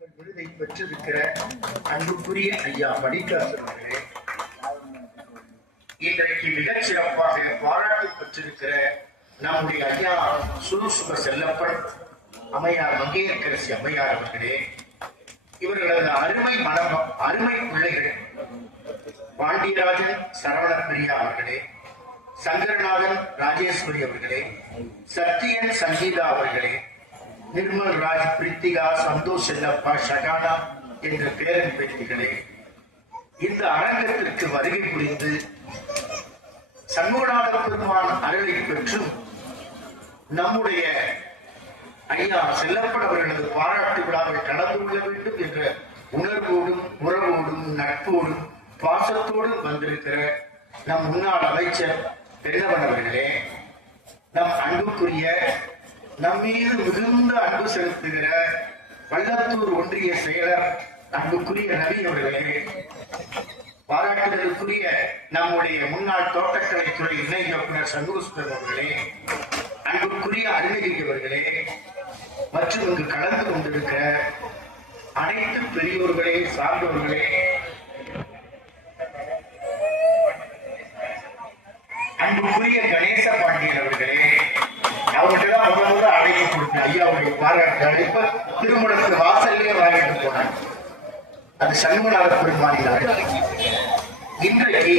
விருதை பெற்றிருக்கிற அன்புக்குரிய ஐயா படிக்காசர் இன்றைக்கு மிகச் சிறப்பாக பாராட்டு பெற்றிருக்கிற நம்முடைய ஐயா சுறுசுக செல்லப்பன் அம்மையார் மங்கையரசி அம்மையார் அவர்களே இவர்களது அருமை மனம் அருமை பிள்ளைகள் பாண்டியராஜன் சரவண பிரியா அவர்களே சங்கரநாதன் ராஜேஸ்வரி அவர்களே சத்யன் சங்கீதா அவர்களே நிர்மல் ராஜ் பிரித்திகா சந்தோஷ் செல்லப்பா ஷகானா என்ற பேரன் பேத்திகளே இந்த அரங்கத்திற்கு வருகை புரிந்து சண்முகநாத பெருமான் அருளை பெற்றும் நம்முடைய ஐயா செல்லப்படவர்களது பாராட்டு விழாவில் கலந்து கொள்ள வேண்டும் என்ற உணர்வோடும் உறவோடும் நட்போடும் பாசத்தோடும் வந்திருக்கிற நம் முன்னாள் அமைச்சர் பெருந்தவன் அவர்களே நம் அன்புக்குரிய நம் மிகுந்த அன்பு செலுத்துகிற வல்லத்தூர் ஒன்றிய செயலர் அன்புக்குரிய ரவி அவர்களே பாராட்டுதலுக்குரிய நம்முடைய முன்னாள் தோட்டக்கலைத்துறை இணை இயக்குனர் சண்முகசுந்தரம் அவர்களே அன்புக்குரிய அருணகிரி அவர்களே மற்றும் இங்கு கலந்து கொண்டிருக்கிற அனைத்து பெரியோர்களே சார்ந்தவர்களே ஐயாவுடைய பாராட்டு திருமணத்து வாசல்லே வாங்கிட்டு போனேன் அது சண்முகநாத பெருமானினார். இன்றைக்கு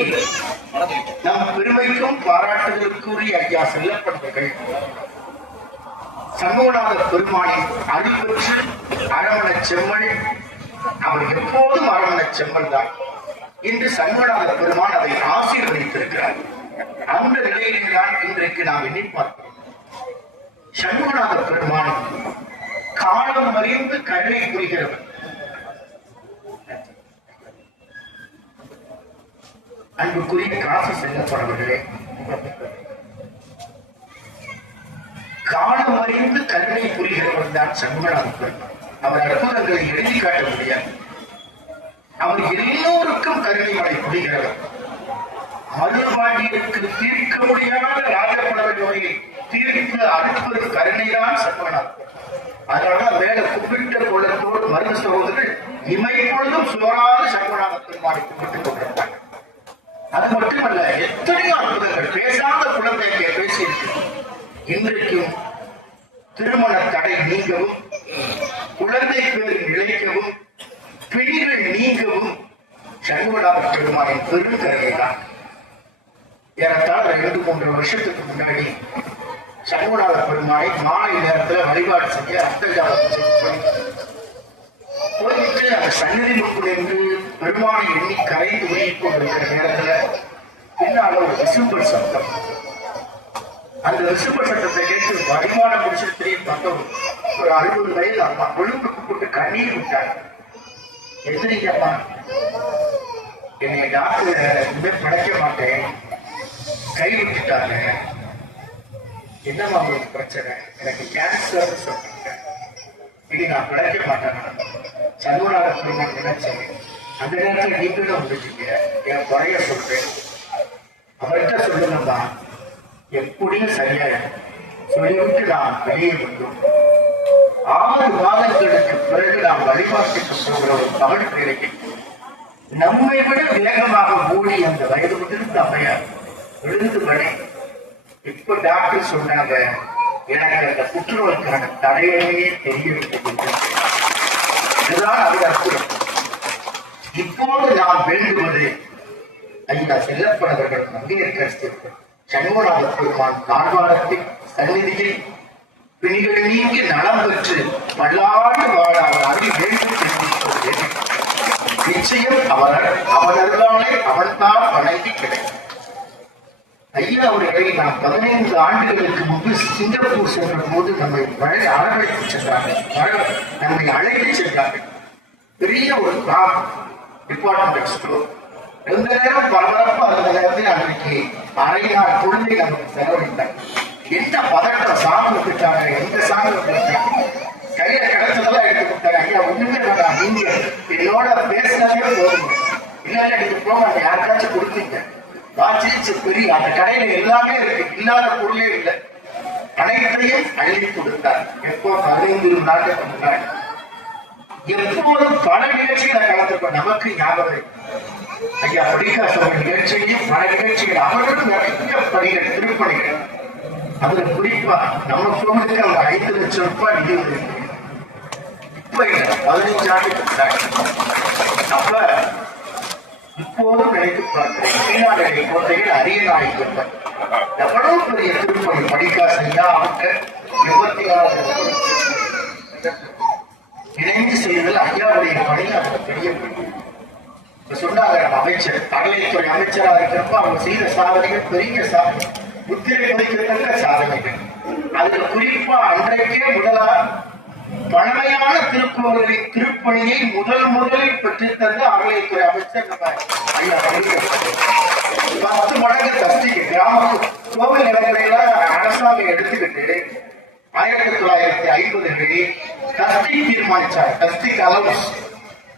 நம் பெருமைக்கும் பாராட்டுதலுக்குரிய ஐயா செல்லப்பட்டவர்கள் சண்முகநாத பெருமானின் அருள் அரவண செம்மல் அவர் எப்போதும் அரவண செம்மல் தான். இன்று சண்முகநாத பெருமான் அதை ஆசீர்வதித்திருக்கிறார். அந்த நிலையிலேதான் இன்றைக்கு நாம் எண்ணி பார்க்கிறோம். சண்முகநாத பெருமான் காலம் அறிந்து கருணை புரிகிறவர். அன்புக்குரிய காசு செல்லப்படவர்களே காலம் அறிந்து கருணை புரிகிறவன் தான் சண்முகநாத அவர் அற்புதங்களை எழுதி காட்ட முடியாது. அவர் எல்லோருக்கும் கருணை மழை புரிகிறவர். மறுபாண்டியருக்கு தீர்க்க முடியாத ராஜபடவை நோயை தீர்த்து அனுப்பது கருணைதான் சண்முகநாத் அதனாலதான் மேல குப்பிட்ட குளத்தோடு மருந்து சகோதரர்கள் இமைப்பொழுதும் சுவராத சண்முகநாத பெருமானை கும்பிட்டுக் கொண்டிருப்பாங்க அது மட்டுமல்ல எத்தனையோ அற்புதங்கள் பேசாத குழந்தைகளை பேசி இன்றைக்கும் திருமண தடை நீங்கவும் குழந்தை பேர் நிலைக்கவும் பிடிகள் நீங்கவும் சண்முகநாத பெருமானின் பெருங்கருணை தான் ஏறத்தாழ ரெண்டு மூன்று வருஷத்துக்கு முன்னாடி சண்முகநாத பெருமானை மாலை நேரத்துல வழிபாடு செய்ய அர்த்தஜாலம் பண்ணி அந்த சன்னதி முக்குள் என்று பெருமானை எண்ணி கரைந்து உருகிக் கொண்டிருக்கிற நேரத்துல பின்னால ஒரு விசும்பல் சத்தம். அந்த விசும்பல் சத்தத்தை கேட்டு வழிபாட முடிச்சிட்டு பார்த்தோம் ஒரு அறுபது வயது அம்மா கொழும்புக்கு போட்டு கண்ணீர் விட்டாங்க. எதிரிக்கம்மா என்னை டாக்டர் இனிமேல் படைக்க மாட்டேன். கை விட்டுட்டாங்க. என்னம்மா உங்களுக்கு பிரச்சனை? எனக்கு கேன்சர்னு சொன்னாங்க. இனி நான் பிழைக்க மாட்டேன்? சண்முகநாத குடும்பம் நினைச்சேன் அந்த நேரத்தில் நீங்களும் வந்துட்டீங்க. என் குறைய சொல்றேன். அவர்கிட்ட சொல்லுங்கம்மா. எப்படியும் சரியாயிடும் சொல்லிவிட்டு நான் வெளியே வந்தோம் ஆறு மாதங்களுக்கு பிறகு நாம் வழிபாட்டுக்கு போகிற ஒரு தமிழ் பிள்ளைக்கு நம்மை விட வேகமாக மூடி அந்த வயது முதிர்ந்த அம்மையார் விழுந்து மணி இப்ப டாக்டர் சொன்னாங்க எனக்கு அந்த புற்றுநோய்க்கான தடையே தெரியவில்லை இதுதான் அது அற்புதம். இப்போது நான் வேண்டுவது ஐயா செல்லப்பனவர்கள் மங்கையர்கரசிற்கு சண்முகநாத பெருமான் தாழ்வாரத்தின் சந்நிதியில் பிணிகள் நீங்கி நலம் பெற்று பல்லாண்டு வாழ அவர் வேண்டும் என்று நிச்சயம் அவர் அவன் அவன்தான் வணங்கி கிடைக்கும். ஐயா அவர்களை நாம் பதினைந்து ஆண்டுகளுக்கு முன்பு சிங்கப்பூர் சென்ற போது நம்மை வழி அரவணைத்து சென்றார்கள். நம்மை அழைத்து சென்றார்கள். பெரிய ஒரு கிளாப் டிபார்ட்மெண்ட் ஸ்டோர் எந்த நேரம் பரபரப்பு அந்த நேரத்தில் அன்றைக்கு அரையார் குழந்தை நமக்கு செலவழித்தார் எந்த பதட்டம் சாப்பிட்டு விட்டாங்க எந்த சாப்பிட்டு கையில கிடைச்சதெல்லாம் எடுத்து கொடுத்தாங்க. ஐயா ஒண்ணுமே வேண்டாம் நீங்க என்னோட பேசினாலே போதும். இல்லை எனக்கு நீங்க போங்க யாருக்காச்சும் கொடுத்தீங்க காட்சி பெரிய அந்த கடையில எல்லாமே இருக்கு. இல்லாத பொருளே இல்லை. அனைத்தையும் அள்ளி கொடுத்தார். எப்போ பதினைந்து நாட்களுக்கு முன்னாடி. எப்போதும் பல நிகழ்ச்சிகளை கலந்துருக்கோம். நமக்கு ஞாபகம் இருக்கு. ஐயா படிக்காசவங்க நிகழ்ச்சியையும் பல நிகழ்ச்சிகள் அவர்களும் நிறைய பணிகள் திருப்பணிகள். அதுல குறிப்பா நம்ம கோவிலுக்கு அவங்க ஐந்து லட்சம் ரூபாய் நிதி உதவி இப்ப இல்ல பதினைஞ்சு ஆண்டுக்கு முன்னாடி. அப்ப இப்போது நினைத்து பார்க்கிறேன். கோட்டையில் அரிய நாயக்கர் எவ்வளவு பெரிய திருப்பணி படிக்காசையா அவங்க இருபத்தி ஆறு இணைந்து செய்ததில் ஐயாவுடைய பணி அவங்க பெரிய சொன்னாங்க நம்ம அமைச்சர் அறநிலைத்துறை அமைச்சரா இருக்கிறப்ப அவங்க செய்த சாதனைகள் பெரிய சாதனை. முத்திரை பதிக்கத்தக்க சாதனைகள். அதுல குறிப்பா அன்றைக்கே முதலா பழமையான திருக்குறளை திருப்பணியை முதல் முதலில் பெற்றுத் தந்து அறநிலைத்துறை அமைச்சர் ஐயா பத்து மடங்கு கிராம கோவில் நிலங்களையெல்லாம் அரசாங்கம் எடுத்துக்கிட்டு ஆயிரத்தி தொள்ளாயிரத்தி ஐம்பதுகளில் தஸ்தி தீர்மானிச்சார். தஸ்தி அலவுஸ்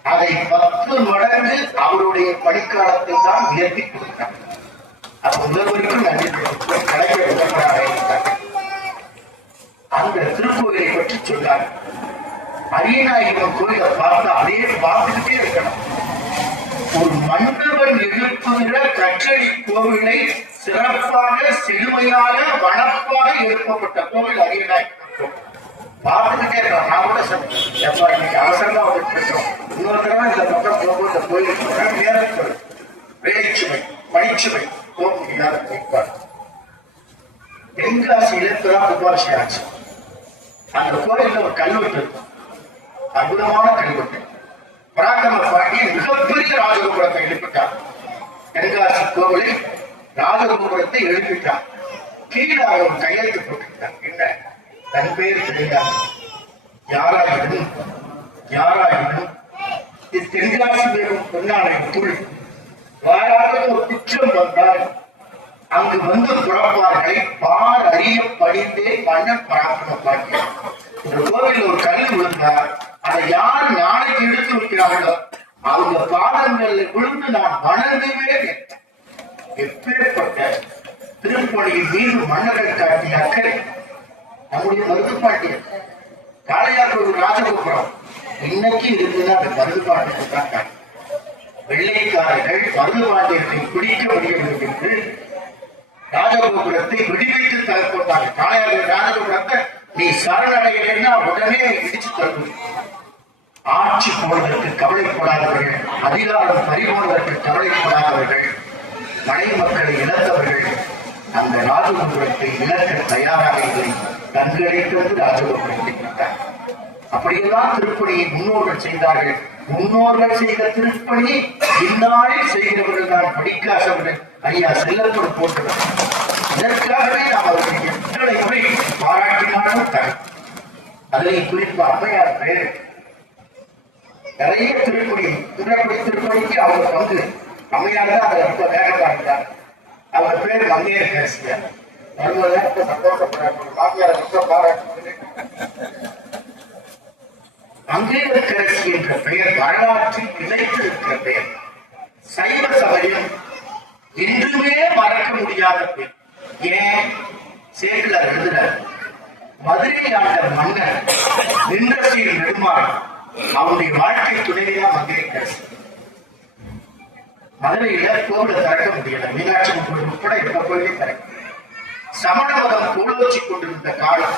அதை பத்து மடங்கு அவருடைய பணிக்காலத்தில் தான் உயர்த்தி கொடுத்தார். அப்ப முதல்வருக்கும் நன்றி தெரிவித்து அந்த திருக்கோயிலை பற்றி சொன்னார். அரியநாயகம் கோயில பார்த்து அதே பார்த்துக்கிட்டே இருக்கணும். ஒரு மன்னவன் எழுப்புகிற கற்றடி கோவிலை சிறப்பாக செழுமையாக வனப்பாக எழுப்பப்பட்ட கோவில் அரியநாயகன் பார்த்துக்கிட்டே இருக்கோம் நான் கூட சொன்னேன். எப்பா இன்னைக்கு அவசரமா வந்துட்டோம் இன்னொரு தடவை இந்த பக்கம் போகும் இந்த கோயில் நேரத்தில் வேலைச்சுமை பணிச்சுமை போக முடியாத கேட்பார் தென்காசியில இப்பதான் ஆச்சு அந்த கோயில்ல ஒரு கல்வெட்டு இருக்கும் அற்புதமான கல்வெட்டு பராக்கிரம பாட்டி மிகப்பெரிய ராஜகோபுரத்தை எழுப்பிட்டார். தென்காசி கோவிலில் ராஜகோபுரத்தை எழுப்பிட்டார். கீழே அவர் கையெழுத்து போட்டிருக்கார். என்ன? தன் பெயர் தெரிந்தார் யாராயினும் யாராயினும் இது தென்காசி பொன்னாளை பொன்னாளைக்குள் வாராத ஒரு குற்றம் வந்தால் அங்கு வந்து புறப்பார்களை பார் அறிய படிந்தே மன்னன் பராக்கிரம பாண்டியன் கோவில் ஒரு கல் விழுந்தார் அதை யார் நாளைக்கு எடுத்து வைக்கிறார்களோ அவங்க பாதங்கள்ல விழுந்து நான் வணங்குவேன் எப்பேற்பட்ட திருப்பணியின் மீது மன்னர்கள் காட்டிய அக்கறை நம்முடைய மருதுப்பாட்டியர் ஒரு ராஜகோபுரம். இன்னைக்கு இருந்தது அந்த மருதுப்பாட்டுக்கு தான் காரணம். வெள்ளைக்காரர்கள் மருதுபாண்டியத்தை பிடிக்க முடியவில்லை என்று ராஜகோபுரத்தை விடுவித்து தரப்பட்டாங்க காளையார் ராஜகோபுரத்தை நீ சரணடையலைன்னா உடனே இடிச்சு தருவது ஆட்சி போனதற்கு கவலைப்படாதவர்கள் அதிகாரம் பறிபோனதற்கு கவலைப்படாதவர்கள் மனை மக்களை இழந்தவர்கள் அந்த ராஜகோபுரத்தை இழக்க தயாராக இல்லை. தங்களை தந்து ராஜகோபுரத்தை விட்டார் அப்படியெல்லாம் திருப்பணியை முன்னோர்கள் செய்தார்கள். முன்னோர்கள் செய்த திருப்பணி இந்நாளில் செய்கிறவர்கள் தான் படிக்காசவர்கள் ஐயா செல்லத்தோடு போட்டு இதற்காகவே நாம் அவர்கள் எத்தனை முறை பாராட்டினாலும் தரும் அதிலே குறிப்பு அம்மையார் பேர் நிறைய திருப்பொடி திருப்பணி திருப்பொடிக்கு அவர் பங்கு அம்மையார் தான் அதை ரொம்ப வேகமாக இருந்தார் அவர் பேர் மங்கையர் பேசியார் வருவதை ரொம்ப சந்தோஷப்படுறாங்க மாமியார் ரொம்ப பாராட்டு மங்கையரசி என்ற பெயர் வரலாற்றில் நிலைத்திருக்கிற பெயர். சைவ சபையில் என்றுமே மறக்க முடியாத பெண். ஏன்? சேக்கிலார் எழுதுறார் மதுரை ஆண்ட மன்னர் நின்றசீர் நெடுமாறன் அவனுடைய வாழ்க்கை துணையா மங்கையரசி மதுரையில கோவில திறக்க முடியல. மீனாட்சி கோவில் உட்பட எந்த கோயிலையும் திறக்க சமண மதம் கோலோச்சி கொண்டிருந்த காலம்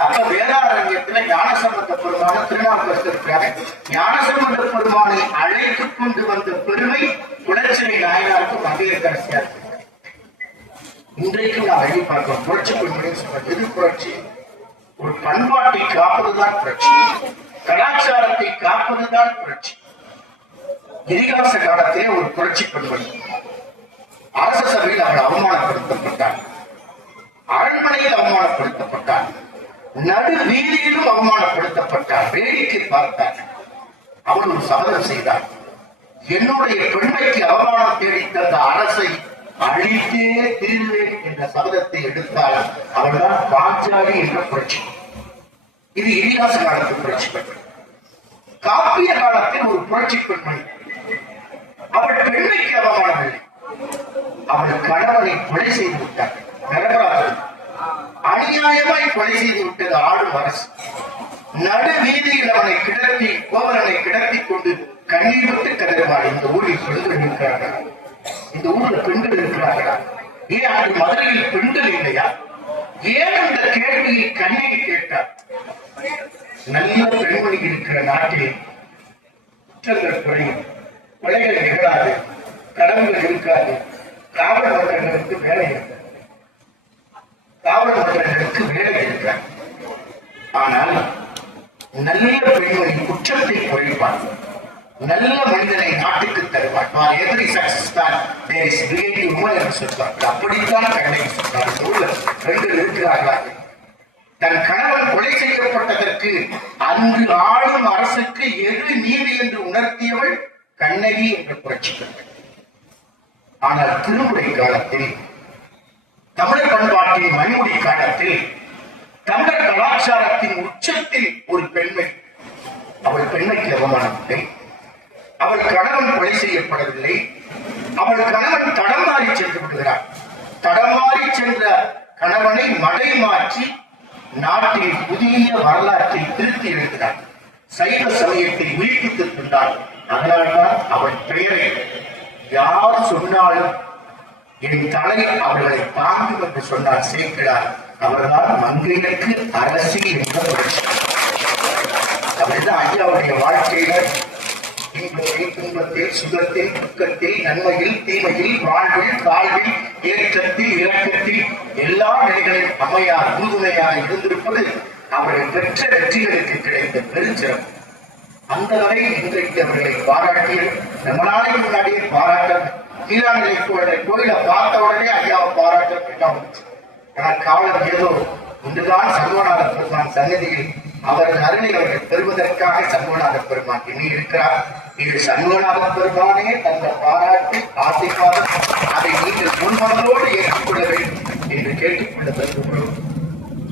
அப்ப வேதாரண்யத்துல ஞானசம்பந்த பெருமான திருநாள் இருக்கிறாரு ஞானசம்பந்த பெருமானை அழைத்துக் கொண்டு வந்த பெருமை குலச்சிறை நாயனாருக்கு மங்கையரசியா இருக்கு இன்றைக்கு நான் எழுதி பார்க்கிறோம் புரட்சி பெண்மணி எது புரட்சி? ஒரு பண்பாட்டை காப்பதுதான் புரட்சி. கலாச்சாரத்தை காப்பதுதான் புரட்சி. இதிகாச காலத்திலே ஒரு புரட்சி பெண்மணி. அரச சபையில் அவள் அவமானப்படுத்தப்பட்டார் அரண்மனையில் அவமானப்படுத்தப்பட்டார் நடு வீதியிலும் அவமானப்படுத்தப்பட்டார். வேடிக்கை பார்த்தார். அவள் ஒரு சபதம் செய்தார். என்னுடைய பெண்மைக்கு அவமானம் தேடி தந்த அரசை அழித்தே தீர்வேன் என்ற சபதத்தை எடுத்தால் அவள்தான் பாஞ்சாலி என்ற புரட்சி. இது இதிகாச காலத்து புரட்சி பெண்மணி காப்பிய காலத்தில் ஒரு புரட்சி பெண்மணி அவள் பெண்மைக்கு அவமானம் இல்லை அவள் கணவனை கொலை செய்து விட்டார். நிரபராதன் அநியாயமாய் கொலை செய்து விட்டது ஆளும் அரசு நடு வீதியில் அவனை கிடத்தி கோவலனை கிடத்திக் கொண்டு கண்ணீர் விட்டு தருவாள் இந்த ஊரில் பெண்கள் இருக்கிறார்களா? இந்த ஊர்ல பெண்கள் இருக்கிறார்களா? ஏன் அது மதுரையில் பெண்கள் இல்லையா? ஏன் அந்த கேள்வியை கண்ணகி கேட்டார்? நல்ல பெண்மணி இருக்கிற நாட்டில் குற்றங்கள் குறையும். கொலைகள் நிகழாது. கடன்கள் இருக்காது. காவல் மன்றங்களுக்கு வேலை இருக்காது காவல் மன்றங்களுக்கு வேலை இருக்கிறார் ஆனால் நல்ல பெண்மணி குற்றத்தை குறைப்பார். நல்ல மனிதனை நாட்டுக்கு தருவார். நான் எதிரி சக்சஸ் தான் தேர் இஸ் கிரியேட்டிவ் உமன் என்று சொல்வார்கள் அப்படித்தான் கண்ணை சொன்னார் இந்த ஊர்ல பெண்கள் தன் கணவன் கொலை செய்யப்பட்டதற்கு அன்று ஆளும் அரசுக்கு எது நீதி என்று உணர்த்தியவள் கண்ணகி என்று புரட்சி ஆனால் திருமுறை காலத்தில் தமிழர் பண்பாட்டின் மணிமுடி காலத்தில் தமிழர் கலாச்சாரத்தின் உச்சத்தில் ஒரு பெண்மை. அவள் பெண்மைக்கு அவமானம் இல்லை அவள் கணவன் கொலை செய்யப்படவில்லை. அவள் கணவன் தடம் மாறி சென்று விடுகிறார். தடம் மாறி சென்ற கணவனை மடை மாற்றி நாட்டில் புதிய வரலாற்றை திருத்தி எழுதினார். சைவ சமயத்தை உயிர்ப்பித்திருக்கின்றார் அதனால்தான் அவள் பெயரை யார் சொன்னாலும் என் தலை அவர்களை தாங்கும் என்று சொன்னார் சேர்க்கிறார் அவர்தான் மங்கையருக்கு அரசி என்ற அவர்தான் ஐயாவுடைய வாழ்க்கையில இன்பத்தில் துன்பத்தில் சுகத்தில் துக்கத்தில் நன்மையில் தீமையில் வாழ்வில் தாழ்வில் ஏற்றத்தில் இலக்கத்தில் எல்லா நிலைகளிலும் அமையார் உறுதுணையாக இருந்திருப்பது அவர்கள் பெற்ற வெற்றிகளுக்கு கிடைத்த பெருஞ்சிறப்பு. அந்த வரை இன்றைக்கு அவர்களை பாராட்டியது ரொம்ப நாளைக்கு முன்னாடியே பாராட்ட கீழாநிலை கோயிலை பார்த்த உடனே ஐயாவை பாராட்ட வேண்டாம் ஆனால் காவலர் ஏதோ ஒன்றுதான் சர்வநாத பெருமான் சன்னதியில் அவரது அருளை அவர்கள் பெறுவதற்காக சண்முகநாத பெருமான் இனி இருக்கிறார். இது சண்முகநாத பெருமானே தந்த பாராட்டு ஆசீர்வாதம் அதை நீங்கள் முன்மனதோடு ஏற்றுக்கொள்ள வேண்டும் என்று கேட்டுக்கொள்ள விரும்புகிறோம்.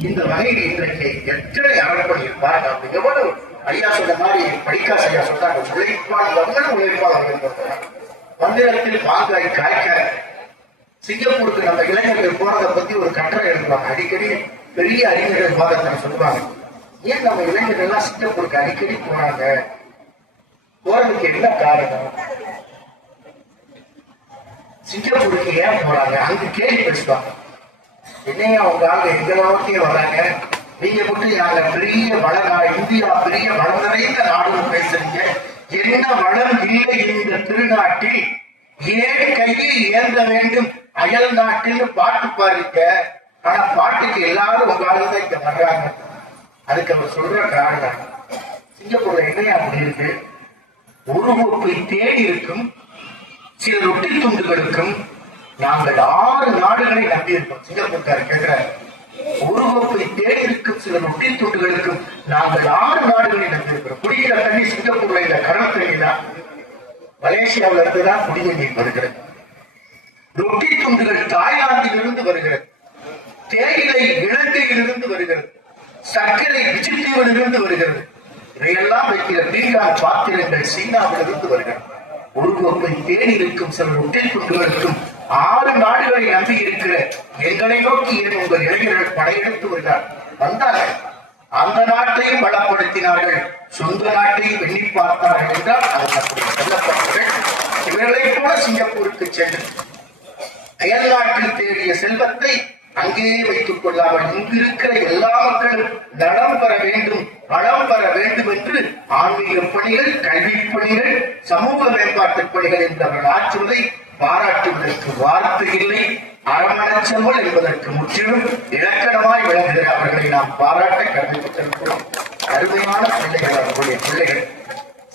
இந்த வகையில் இன்றைக்கு எத்தனை அறப்பணி பாருங்க எவ்வளவு ஐயா சொன்ன மாதிரி படிக்காசு ஐயா சொன்னாங்க உழைப்பால் வங்கன உழைப்பால் அவர்கள் பந்தயத்தில் மாங்காய் காய்க்க சிங்கப்பூருக்கு நம்ம இளைஞர்கள் போறதை பத்தி ஒரு கட்டளை எழுதுவாங்க. அடிக்கடி பெரிய அறிஞர்கள் வாதத்தை சொல்லுவாங்க. ஏன் நம்ம இளைஞர்கள் எல்லாம் சிங்கப்பூருக்கு அடிக்கடி போறாங்க? போறதுக்கு என்ன காரணம்? சிங்கப்பூருக்கு ஏன் போறாங்க? அங்க கேள்வி பேசுவாங்க. என்னையா அவங்க அங்க எங்க நோக்கியே வர்றாங்க? நீங்க மட்டும் நாங்க பெரிய வள இந்தியா பெரிய வளர்ந்த நாடுன்னு பேசுறீங்க. என்ன வளம் இல்லை இந்த திருநாட்டில்? ஏன் கையில் ஏந்த வேண்டும்? அயல் நாட்டில் பாட்டு பாருங்க ஆனா பாட்டுக்கு எல்லாரும் உங்களால தான் இங்க வர்றாங்க. அதுக்கு அவர் சொல்ற காரணம். சிங்கப்பூர்ல என்னையா அப்படி இருக்கு? ஒரு தேடி இருக்கும் சில ரொட்டி துண்டுகளுக்கும் நாங்கள் ஆறு நாடுகளை நம்பியிருக்கோம். சிங்கப்பூர்காரர் கேட்கிறார் உருவப்பை கோப்பை சில ரொட்டி துண்டுகளுக்கும் நாங்கள் ஆறு நாடுகளில் இருந்திருக்கிறோம் குடிக்கிற தண்ணி சிங்கப்பூர்ல இல்ல கடல் தண்ணி தான் மலேசியாவில இருந்துதான் குடிய குடிநீர் வருகிறது. ரொட்டி துண்டுகள் தாய்லாந்திலிருந்து வருகிறது. தேயிலை இலங்கையிலிருந்து வருகிறது. சர்க்கரை விஜித்தீவிலிருந்து வருகிறது. இதையெல்லாம் வைக்கிற பீகார் பாத்திரங்கள் சீனாவிலிருந்து வருகிறது. ஒரு கோப்பை தேடி இருக்கும் சில ரொட்டி துண்டுகளுக்கும் ஆறு நாடுகளை நம்பி இருக்கிற எங்களை நோக்கி ஏன் உங்கள் இளைஞர்கள் படையெடுத்து வருகிறார். வந்தார்கள் அந்த நாட்டையும் பலப்படுத்தினார்கள். சொந்த நாட்டையும் எண்ணி பார்த்தார்கள் என்றால் அவர் அப்படி இவர்களைப் போல சிங்கப்பூருக்கு சென்று அயல் நாட்டில் தேடிய செல்வத்தை அங்கேயே வைத்துக் கொள்ளாமல் இங்கு இருக்கிற எல்லா மக்களும் நலம் பெற வேண்டும் வளம் பெற வேண்டும் என்று ஆன்மீக பணிகள் கல்வி பணிகள் சமூக மேம்பாட்டு பணிகள் என்று அவர்கள் ஆற்றுவதை பாராட்டுவதற்கு வார்த்தை இல்லை அறமடைச்சவள் என்பதற்கு முற்றிலும் இலக்கணமாய் விளங்குகிற அவர்களை நாம் பாராட்ட கடமைப்பட்டிருக்கிறோம். அருமையான பிள்ளைகள் அவர்களுடைய பிள்ளைகள்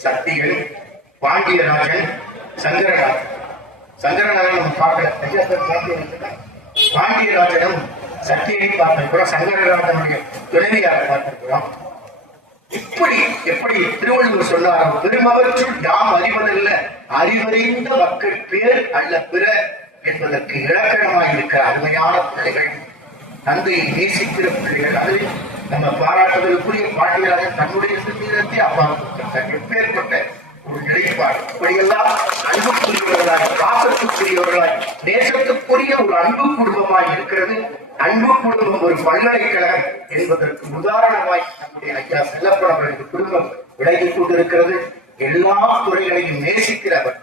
சக்திகள் பாண்டியராஜன் சங்கரநாதன் சங்கரநாதன் நம்ம பார்க்கல பாண்டியராஜனும் சக்தியை பார்த்திருக்கிறோம் சங்கரநாதனுடைய துணைவியாக பார்த்திருக்கிறோம். இப்படி எப்படி திருவள்ளுவர் சொன்னாரோ? பெருமவற்றுள் யாம் அறிவதல்ல அறிவறிந்த மக்கள் பேர் அல்ல பிற என்பதற்கு இலக்கணமாய் இருக்கிற அருமையான பிள்ளைகள் தந்தையை நேசிக்கிற பிள்ளைகள் அதில் நம்ம பாராட்டுதலுக்குரிய பாட்டியலாக தன்னுடைய சிந்தனத்தை அப்பா எப்பேற்பட்ட ஒரு நிலைப்பாடு. இப்படியெல்லாம் அன்புக்குரியவர்களாய் பாசத்துக்குரியவர்களாய் நேசத்துக்குரிய ஒரு அன்பு குடும்பமாய் இருக்கிறது. அன்பு குடும்பம் ஒரு பல்கலைக்கழகம் என்பதற்கு உதாரணமாய் நம்முடைய ஐயா செல்லப்படம் குடும்பம் விலகிக் கொண்டிருக்கிறது. எல்லா துறைகளையும் நேசிக்கிறவர்.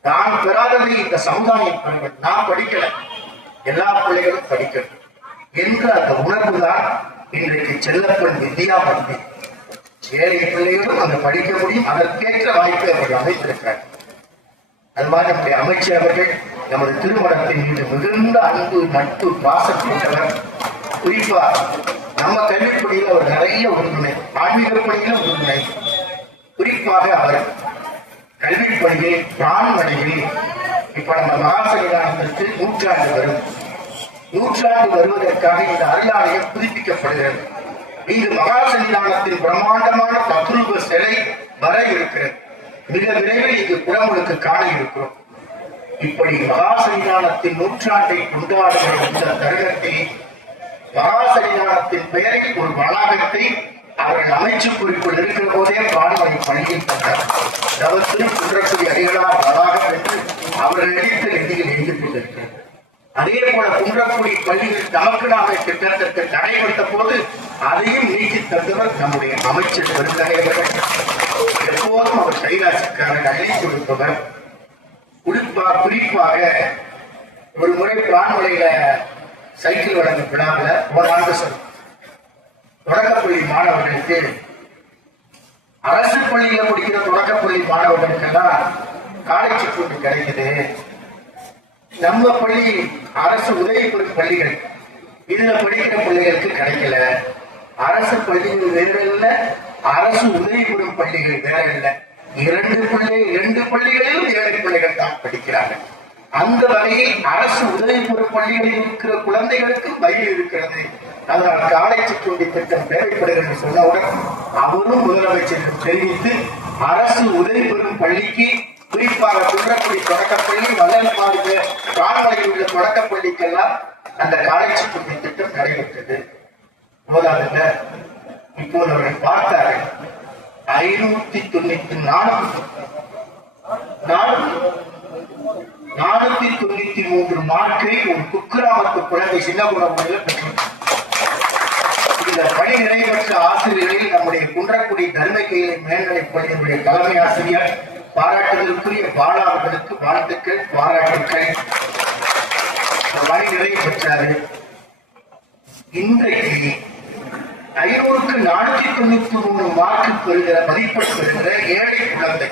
தான் பெறாததை இந்த சமுதாயம் பெறவர் நான் படிக்கல. எல்லா பிள்ளைகளும் படிக்கணும் என்ற அந்த உணர்வு தான் இன்றைக்கு செல்லப்பன் வித்யா மந்தி ஏழை பிள்ளைகளும் அதை படிக்க முடியும். அதற்கேற்ற வாய்ப்பை அவர்கள் அமைத்திருக்கிறார். அது மாதிரி நம்முடைய அமைச்சர் அவர்கள் நமது திருமணத்தின் மீது மிகுந்த அன்பு நட்பு பாசம் கொண்டவர். குறிப்பா நம்ம கல்விப்படியில் அவர் நிறைய உறுதுணை ஆன்மீக பணியிலும் உறுதுணை குறிப்பாக அவர் கல்வி பணியில் பிராண்மணியில் இப்ப நம்ம மகாசனிதானத்திற்கு நூற்றாண்டு வரும். நூற்றாண்டு வருவதற்காக இந்த அருளாலயம் புதுப்பிக்கப்படுகிறது. இங்கு மகாசன்னிதானத்தின் பிரம்மாண்டமான தத்ரூப சிலை வர இருக்கிறது. மிக விரைவில் இங்கு குடமுழுக்கு காண இருக்கிறோம். இப்படி மகாசரிதானத்தின் நூற்றாண்டை கொண்டாடுகிற இந்த தருணத்தில் மகாசரிதானத்தின் பெயரில் ஒரு வளாகத்தை அவர்கள் அமைச்சு குறிப்பில் இருக்கிற போதே பாடுமணி பணியில் தந்தார் தவத்திரு குன்றக்குடி அடிகளார் வளாகம் என்று அவர்கள் நினைத்து நெஞ்சில் எழுதி கொண்டிருக்கிறார். அதே போல குன்றக்குடி பள்ளிகள் தமக்குடாமை திட்டத்திற்கு தடைப்பட்ட போது அதையும் நீக்கி தந்தவர் நம்முடைய அமைச்சர் பெருந்தலைவர்கள். எப்போதும் அவர் கைலாசுக்கான அள்ளி கொடுப்பவர் குறிப்பா குறிப்பாக ஒரு முறை பிரான்மலையில சைக்கிள் வழங்கும் விழாவில் ஒரு ஆண்டு சொல் தொடக்கப்பள்ளி மாணவர்களுக்கு அரசு பள்ளியில படிக்கிற தொடக்கப்பள்ளி மாணவர்களுக்கெல்லாம் காலேஜ் கூட்டு கிடைக்குது. நம்ம பள்ளி அரசு உதவி பெறும் பள்ளிகள். இதுல படிக்கிற பிள்ளைகளுக்கு கிடைக்கல. அரசு பள்ளிகள் வேற அரசு உதவி பெறும் பள்ளிகள் வேற இல்லை. இரண்டு பிள்ளை இரண்டு பள்ளிகளிலும் ஏழை பிள்ளைகள் தான் படிக்கிறாங்க அந்த வகையில் அரசு உதவி பெறும் பள்ளிகளில் இருக்கிற குழந்தைகளுக்கும் பயில் இருக்கிறது. அதனால் காலை சிற்றுண்டி திட்டம் தேவைப்படுகிறது சொன்னவுடன் அவரும் முதலமைச்சரிடம் தெரிவித்து அரசு உதவி பெறும் பள்ளிக்கு குறிப்பாக குன்றக்குடி தொடக்கப்பள்ளி வல்லல் மாநில பிரான்மலையில் உள்ள தொடக்கப்பள்ளிக்கெல்லாம் அந்த காலை சிற்றுண்டி திட்டம் நடைபெற்றது. போதாதுங்க. இப்போது அவர்கள் பார்த்தார்கள் ஐநூத்தி தொண்ணூத்தி நாலு. நானூத்தி தொண்ணூத்தி மூன்று மார்க்கை ஒரு குக்கிராமத்து குழந்தை சின்னகுணமுறையில் பெற்றது இந்த பணி நிறைவேற்ற ஆசிரியர்களில் நம்முடைய குன்றக்குடி தர்மகையிலை மேல்நிலைப் பள்ளியினுடைய தலைமை ஆசிரியர் பாராட்டுதலுக்குரிய பாலா அவர்களுக்கு வாழ்த்துக்கள் பாராட்டுக்கள். பணி நிறைவு பெற்றாரு. இன்றைக்கு ஐநூறுக்கு நானூத்தி தொண்ணூத்தி மூணு மார்க்கு பெறுகிற மதிப்பெண் பெறுகிற ஏழை குழந்தை.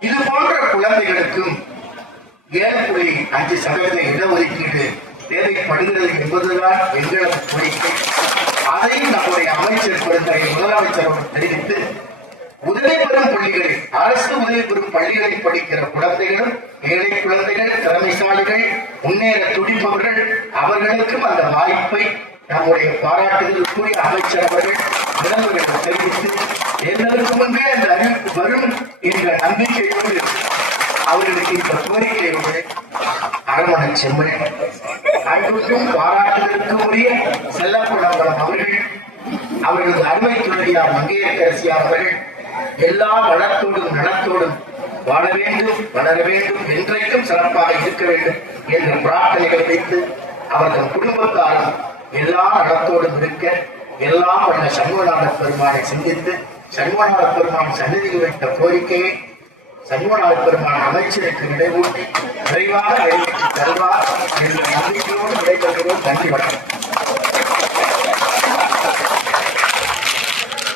இது போன்ற குழந்தைகளுக்கும் ஏழு புள்ளி அஞ்சு சதவீத இடஒதுக்கீடு தேவைப்படுகிறது என்பதுதான் எங்களது கோரிக்கை. அதையும் நம்முடைய அமைச்சர் பெருந்தகை முதலமைச்சர் அவர்கள் தெரிவித்து உதவி பெறும் பள்ளிகளில் அரசு உதவி பெறும் பள்ளிகளில் படிக்கிற குழந்தைகளும் ஏழை குழந்தைகள் திறமைசாலிகள் முன்னேற துடிப்பவர்கள் அவர்களுக்கும் அந்த வாய்ப்பை நம்முடைய பாராட்டுதலுக்குரிய அமைச்சர் அவர்கள் விலங்குகளை தெரிவித்து எங்களுக்கு முன்பே அந்த அறிவிப்பு வரும் என்ற நம்பிக்கையோடு அவர்களுக்கு இந்த கோரிக்கையோடு அரமணை செம்மன் அன்புக்கும் பாராட்டுதலுக்கும் உரிய செல்லக்குடம்பலம் அவர்கள் அவர்களது அருமை துறையார் மங்கையரசியார் அவர்கள் எல்லா வளத்தோடும் நலத்தோடும் வாழ வேண்டும் வளர வேண்டும் என்றைக்கும் சிறப்பாக இருக்க வேண்டும் என்ற பிரார்த்தனைகள் வைத்து அவர்கள் குடும்பத்தாரும் எல்லா நலத்தோடும் இருக்க எல்லாம் வல்ல சண்முகநாத பெருமானை சிந்தித்து சண்முகநாத பெருமான் சந்நிதியில் வைத்த கோரிக்கையை சண்முகநாத பெருமான் அமைச்சருக்கு விடைபூட்டி விரைவாக நிறைவேற்றி தருவார் என்ற நம்பிக்கையோடு விடைபெறுகிறோம். நன்றி வணக்கம்.